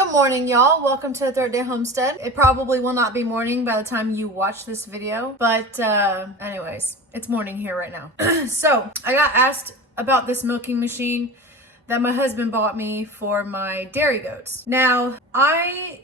Good morning, y'all. Welcome to the Third Day Homestead. It probably will not be morning by the time you watch this video, but anyways, it's morning here right now. So I got asked about this milking machine that my husband bought me for my dairy goats. Now, I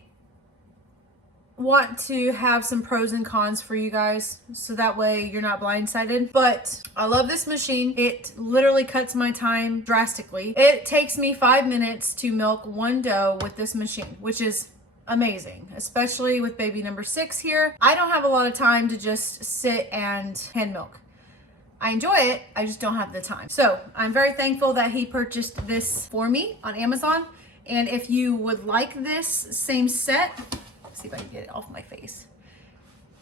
want to have some pros and cons for you guys so that way you're not blindsided, but I love this machine. It literally cuts my time drastically. It takes me 5 minutes to milk one doe with this machine, which is amazing, especially with baby number 6 here. I don't have a lot of time to just sit and hand milk. I enjoy it, I just don't have the time. So I'm very thankful that he purchased this for me on Amazon. And if you would like this same set, see if I can get it off my face.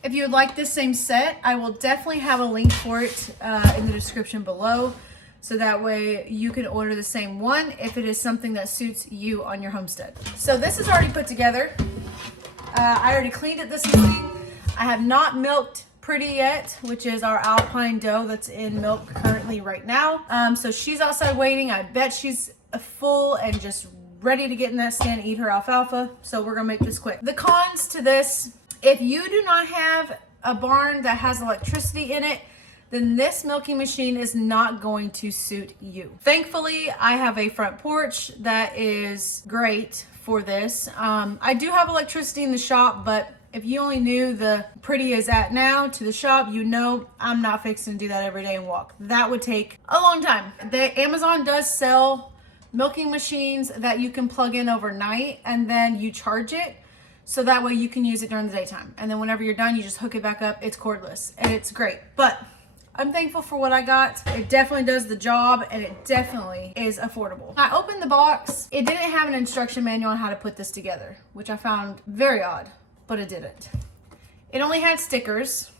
If you would like this same set, I will definitely have a link for it in the description below. So that way you can order the same one if it is something that suits you on your homestead. So this is already put together. I already cleaned it this morning. I have not milked Pretty yet, which is our Alpine doe that's in milk currently right now. So she's outside waiting. I bet she's full and just ready to get in that stand and eat her alfalfa. So we're gonna make this quick. The cons to this, if you do not have a barn that has electricity in it, then this milking machine is not going to suit you. Thankfully, I have a front porch that is great for this. I do have electricity in the shop, but if you only knew the Pretty is at now to the shop, you know I'm not fixing to do that every day and walk. That would take a long time. Amazon does sell milking machines that you can plug in overnight and then you charge it. So that way you can use it during the daytime. And then whenever you're done, you just hook it back up. It's cordless and it's great. But I'm thankful for what I got. It definitely does the job and it definitely is affordable. I opened the box. It didn't have an instruction manual on how to put this together, which I found very odd, but it didn't. It only had stickers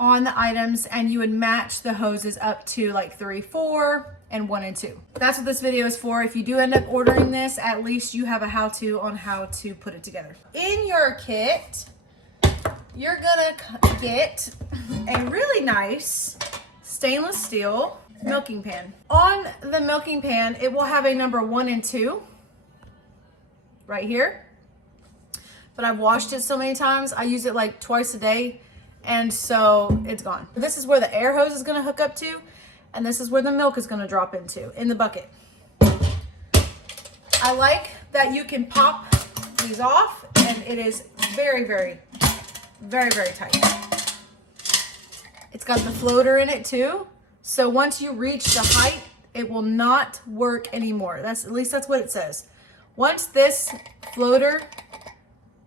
on the items and you would match the hoses up to like 3, 4, and 1 and 2. That's what this video is for. If you do end up ordering this, at least you have a how-to on how to put it together. In your kit, you're gonna get a really nice stainless steel milking pan. On the milking pan, it will have a number 1 and 2 right here. But I've washed it so many times, I use it like twice a day, and so it's gone. This is where the air hose is gonna hook up to, and this is where the milk is gonna drop into, in the bucket. I like that you can pop these off, and it is very, very, very, very tight. It's got the floater in it too, so once you reach the height, it will not work anymore. At least that's what it says. Once this floater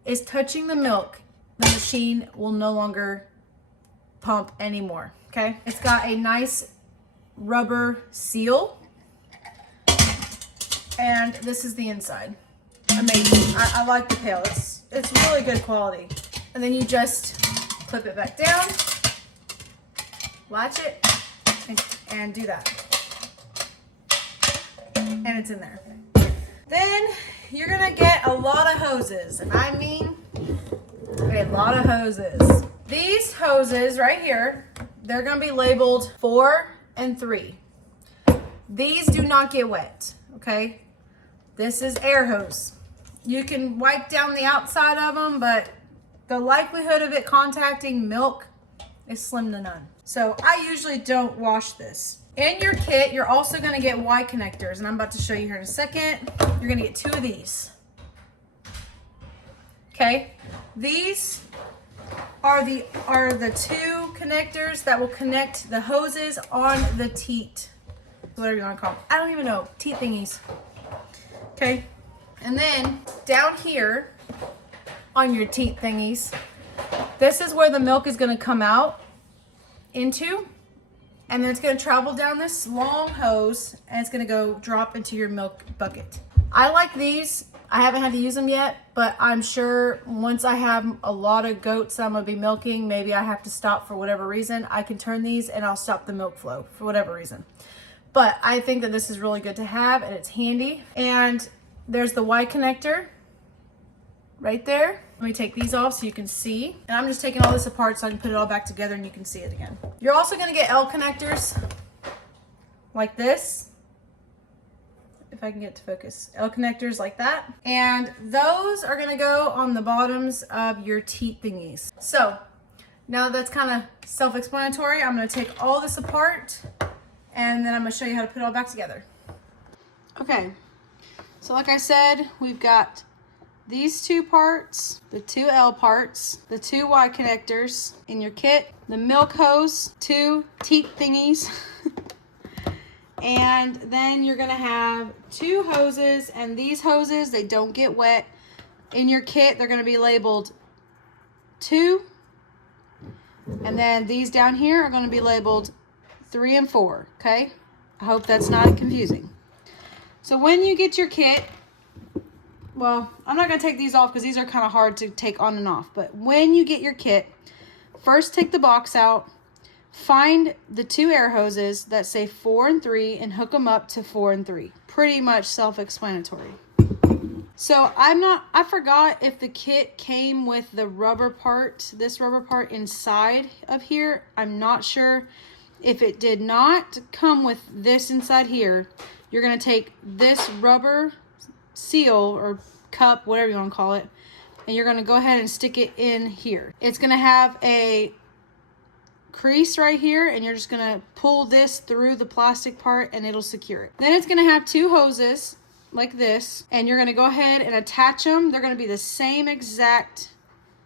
is touching the milk, the machine will no longer pump anymore, okay? It's got a nice rubber seal, and this is the inside. Amazing. I like the pail. It's really good quality. And then you just clip it back down, latch it, and do that. And it's in there. Then you're gonna get a lot of hoses, and I mean a lot of hoses. These hoses right here, they're gonna be labeled 4 and 3. These do not get wet, okay? This is air hose. You can wipe down the outside of them, but the likelihood of it contacting milk is slim to none. So I usually don't wash this. In your kit, you're also gonna get Y connectors, and I'm about to show you here in a second. You're gonna get 2 of these. Okay, these are the 2 connectors that will connect the hoses on the teat, whatever you want to call them. I don't even know, teat thingies. Okay, and then down here on your teat thingies, this is where the milk is going to come out into, and then it's going to travel down this long hose and it's going to go drop into your milk bucket. I like these. I haven't had to use them yet, but I'm sure once I have a lot of goats that I'm gonna be milking, maybe I have to stop for whatever reason, I can turn these and I'll stop the milk flow for whatever reason. But I think that this is really good to have and it's handy. And there's the Y connector right there. Let me take these off so you can see. And I'm just taking all this apart so I can put it all back together and you can see it again. You're also gonna get L connectors like this. if I can get to focus. L connectors like that. And those are gonna go on the bottoms of your teat thingies. So now that's kind of self-explanatory. I'm gonna take all this apart and then I'm gonna show you how to put it all back together. Okay, so like I said, we've got these two parts, the two L parts, the two Y connectors in your kit, the milk hose, two teat thingies, and then you're gonna have two hoses, and these hoses, they don't get wet. In your kit, they're gonna be labeled 2, and then these down here are gonna be labeled 3 and 4, okay? I hope that's not confusing. So when you get your kit, well, I'm not going to take these off because these are kind of hard to take on and off. But when you get your kit, first take the box out, find the two air hoses that say 4 and 3 and hook them up to 4 and 3. Pretty much self-explanatory. So I forgot if the kit came with the rubber part, this rubber part inside of here. I'm not sure. If it did not come with this inside here, you're going to take this rubber seal or cup, whatever you want to call it, and you're going to go ahead and stick it in here. It's going to have a crease right here, and you're just going to pull this through the plastic part and it'll secure it. Then it's going to have two hoses like this, and you're going to go ahead and attach them. They're going to be the same exact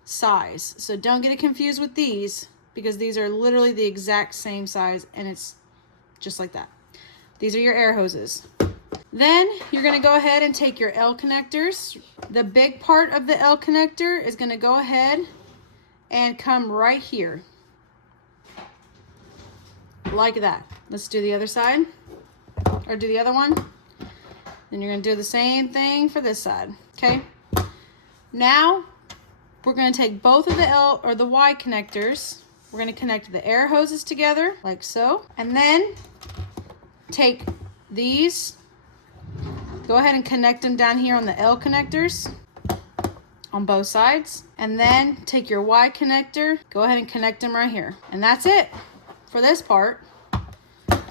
size, so don't get it confused with these, because these are literally the exact same size, and it's just like that. These are your air hoses. Then you're going to go ahead and take your L connectors. The big part of the L connector is going to go ahead and come right here. Like that. Let's do the other side. Or do the other one. Then you're going to do the same thing for this side. Okay? Now, we're going to take both of the L or the Y connectors. We're going to connect the air hoses together, like so. And then take these, go ahead and connect them down here on the L connectors on both sides. And then take your Y connector, go ahead and connect them right here. And that's it for this part.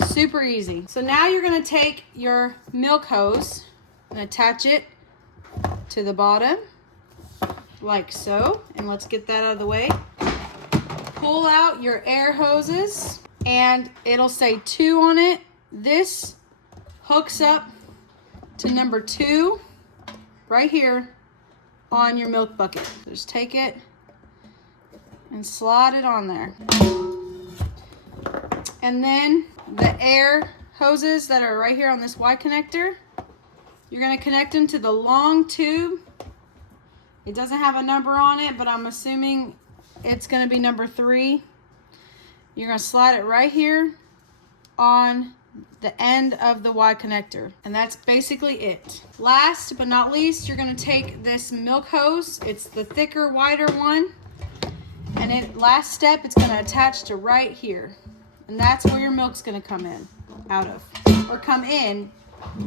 Super easy. So now you're going to take your milk hose and attach it to the bottom, like so. And let's get that out of the way. Pull out your air hoses, and it'll say 2 on it. This hooks up to number 2 right here on your milk bucket. Just take it and slide it on there. And then the air hoses that are right here on this Y connector, you're going to connect them to the long tube. It doesn't have a number on it, but I'm assuming it's going to be number 3. You're going to slide it right here on the end of the Y connector. And that's basically it. Last but not least, you're going to take this milk hose. It's the thicker, wider one. And last step, it's going to attach to right here. And that's where your milk's going to come in, out of, or come in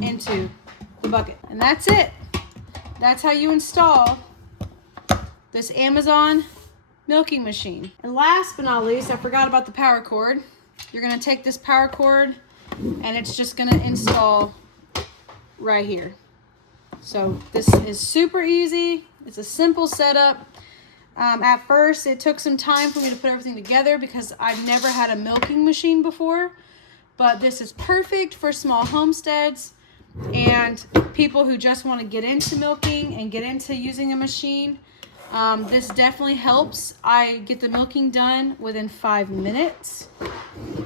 into the bucket. And that's it. That's how you install this Amazon milking machine. And last but not least, I forgot about the power cord. You're going to take this power cord and it's just going to install right here. So this is super easy. It's a simple setup. At first it took some time for me to put everything together because I've never had a milking machine before, but this is perfect for small homesteads and people who just want to get into milking and get into using a machine. This definitely helps. I get the milking done within 5 minutes,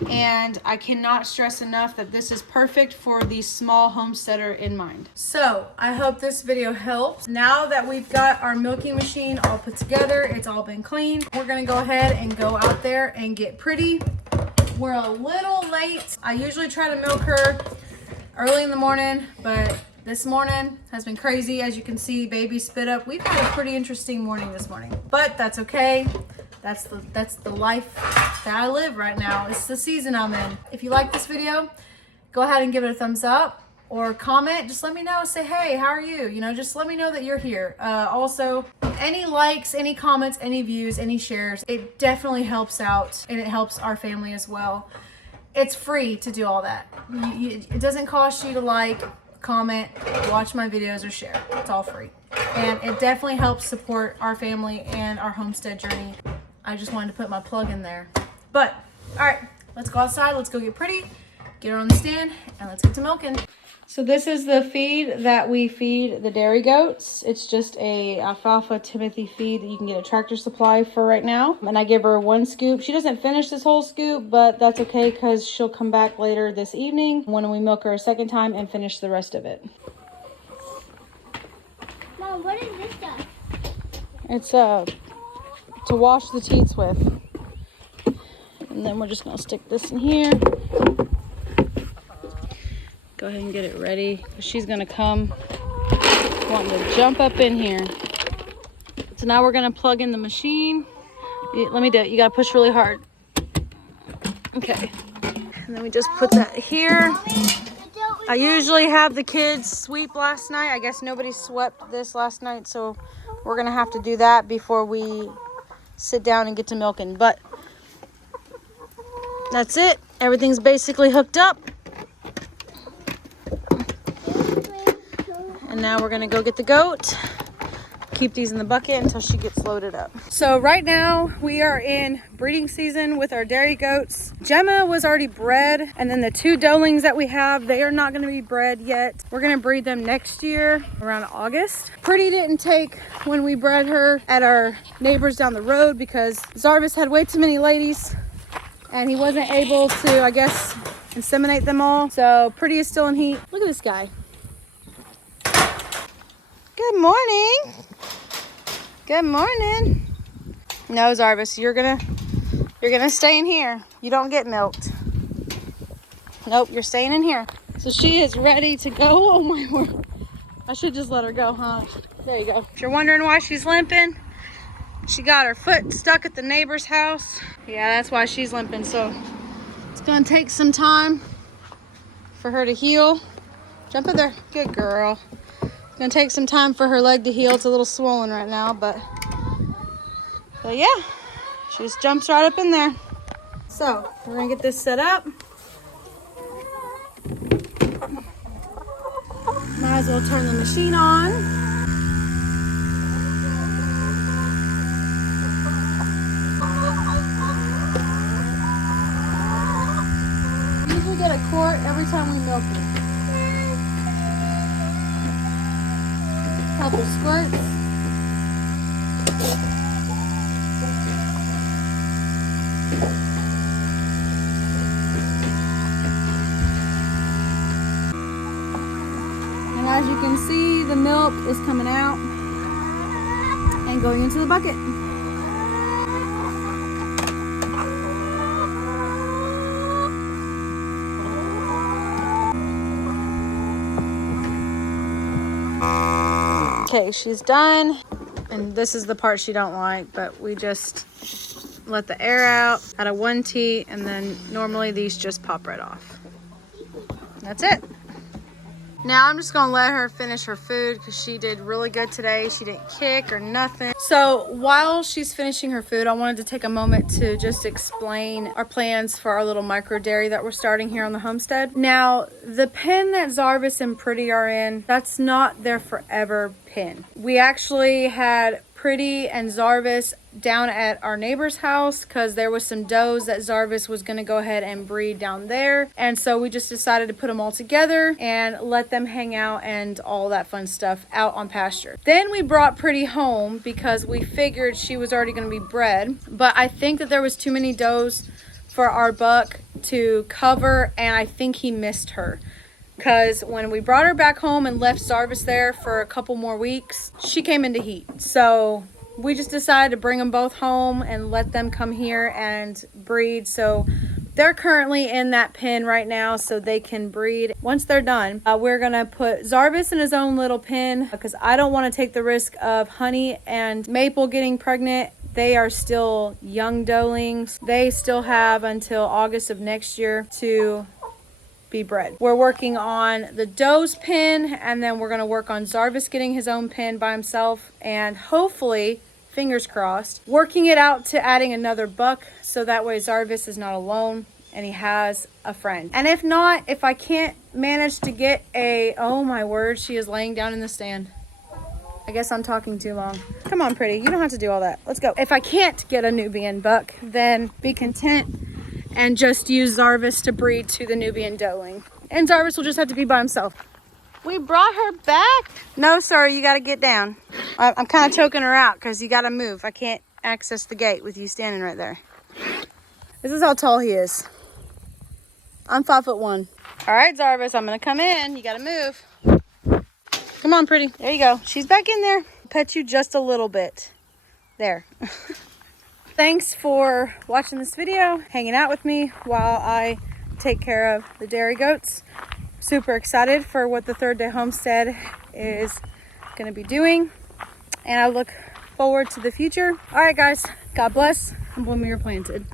and I cannot stress enough that this is perfect for the small homesteader in mind. So I hope this video helps. Now that we've got our milking machine all put together, it's all been cleaned, we're gonna go ahead and go out there and get pretty. We're a little late. I usually try to milk her early in the morning, but this morning has been crazy. As you can see, baby spit up. We've had a pretty interesting morning this morning, but that's okay. That's the life that I live right now. It's the season I'm in. If you like this video, go ahead and give it a thumbs up or comment. Just let me know. Say, hey, how are you? You know, just let me know that you're here. Also, any likes, any comments, any views, any shares, it definitely helps out, and it helps our family as well. It's free to do all that. It doesn't cost you to like comment, watch my videos, or share. It's all free. And it definitely helps support our family and our homestead journey. I just wanted to put my plug in there. But, all right, let's go outside. Let's go get pretty, get her on the stand, and let's get to milking. So this is the feed that we feed the dairy goats. It's just a alfalfa Timothy feed that you can get at Tractor Supply for right now. And I give her 1 scoop. She doesn't finish this whole scoop, but that's okay because she'll come back later this evening when we milk her a second time and finish the rest of it. Mom, what is this stuff? It's to wash the teats with. And then we're just gonna stick this in here. Go ahead and get it ready. She's gonna come wanting to jump up in here. So now we're gonna plug in the machine. Let me do it. You gotta push really hard. Okay. And then we just put that here. I usually have the kids sweep last night. I guess nobody swept this last night, so we're gonna have to do that before we sit down and get to milking. But that's it. Everything's basically hooked up. And now we're gonna go get the goat. Keep these in the bucket until she gets loaded up. So right now we are in breeding season with our dairy goats. Gemma was already bred, and then the 2 doelings that we have, they are not gonna be bred yet. We're gonna breed them next year around August. Pretty didn't take when we bred her at our neighbors down the road because Zarvis had way too many ladies and he wasn't able to, I guess, inseminate them all. So Pretty is still in heat. Look at this guy. Good morning. Good morning. No, Zarvis, you're gonna stay in here. You don't get milked. Nope, you're staying in here. So she is ready to go. Oh my word. I should just let her go, huh? There you go. If you're wondering why she's limping, she got her foot stuck at the neighbor's house. Yeah, that's why she's limping. So it's gonna take some time for her to heal. Jump in there. Good girl. It's gonna take some time for her leg to heal. It's a little swollen right now, but yeah, she just jumps right up in there. So we're gonna get this set up. Might as well turn the machine on. We usually get a quart every time we milk it. Couple squirts. And as you can see, the milk is coming out and going into the bucket. Okay, she's done. And this is the part she don't like, but we just let the air out of 1 teat, and then normally these just pop right off. That's it. Now I'm just gonna let her finish her food because she did really good today. She didn't kick or nothing. So while she's finishing her food, I wanted to take a moment to just explain our plans for our little micro dairy that we're starting here on the homestead. Now, the pen that Zarvis and Pretty are in, that's not their forever pen. We actually had Pretty and Zarvis down at our neighbor's house because there was some does that Zarvis was going to go ahead and breed down there, and so we just decided to put them all together and let them hang out and all that fun stuff out on pasture. Then we brought Pretty home because we figured she was already going to be bred, but I think that there was too many does for our buck to cover, and I think he missed her. Because when we brought her back home and left Zarvis there for a couple more weeks, she came into heat. So we just decided to bring them both home and let them come here and breed. So they're currently in that pen right now so they can breed. Once they're done, we're going to put Zarvis in his own little pen because I don't want to take the risk of Honey and Maple getting pregnant. They are still young doelings. They still have until August of next year to be bred. We're working on the doe's pen, and then we're going to work on Zarvis getting his own pen by himself, and hopefully, fingers crossed, working it out to adding another buck so that way Zarvis is not alone and he has a friend. And if not, if I can't manage to get a, oh my word, she is laying down in the stand. I guess I'm talking too long. Come on, pretty. You don't have to do all that. Let's go. If I can't get a Nubian buck, then be content and just use Zarvis to breed to the Nubian doeling. And Zarvis will just have to be by himself. We brought her back. No, sir, you got to get down. I'm kind of choking her out because you got to move. I can't access the gate with you standing right there. This is how tall he is. I'm 5'1". All right, Zarvis, I'm going to come in. You got to move. Come on, pretty. There you go. She's back in there. Pet you just a little bit. There. Thanks for watching this video, hanging out with me while I take care of the dairy goats. Super excited for what the Third Day Homestead is going to be doing. And I look forward to the future. All right, guys. God bless and bloom where you're planted.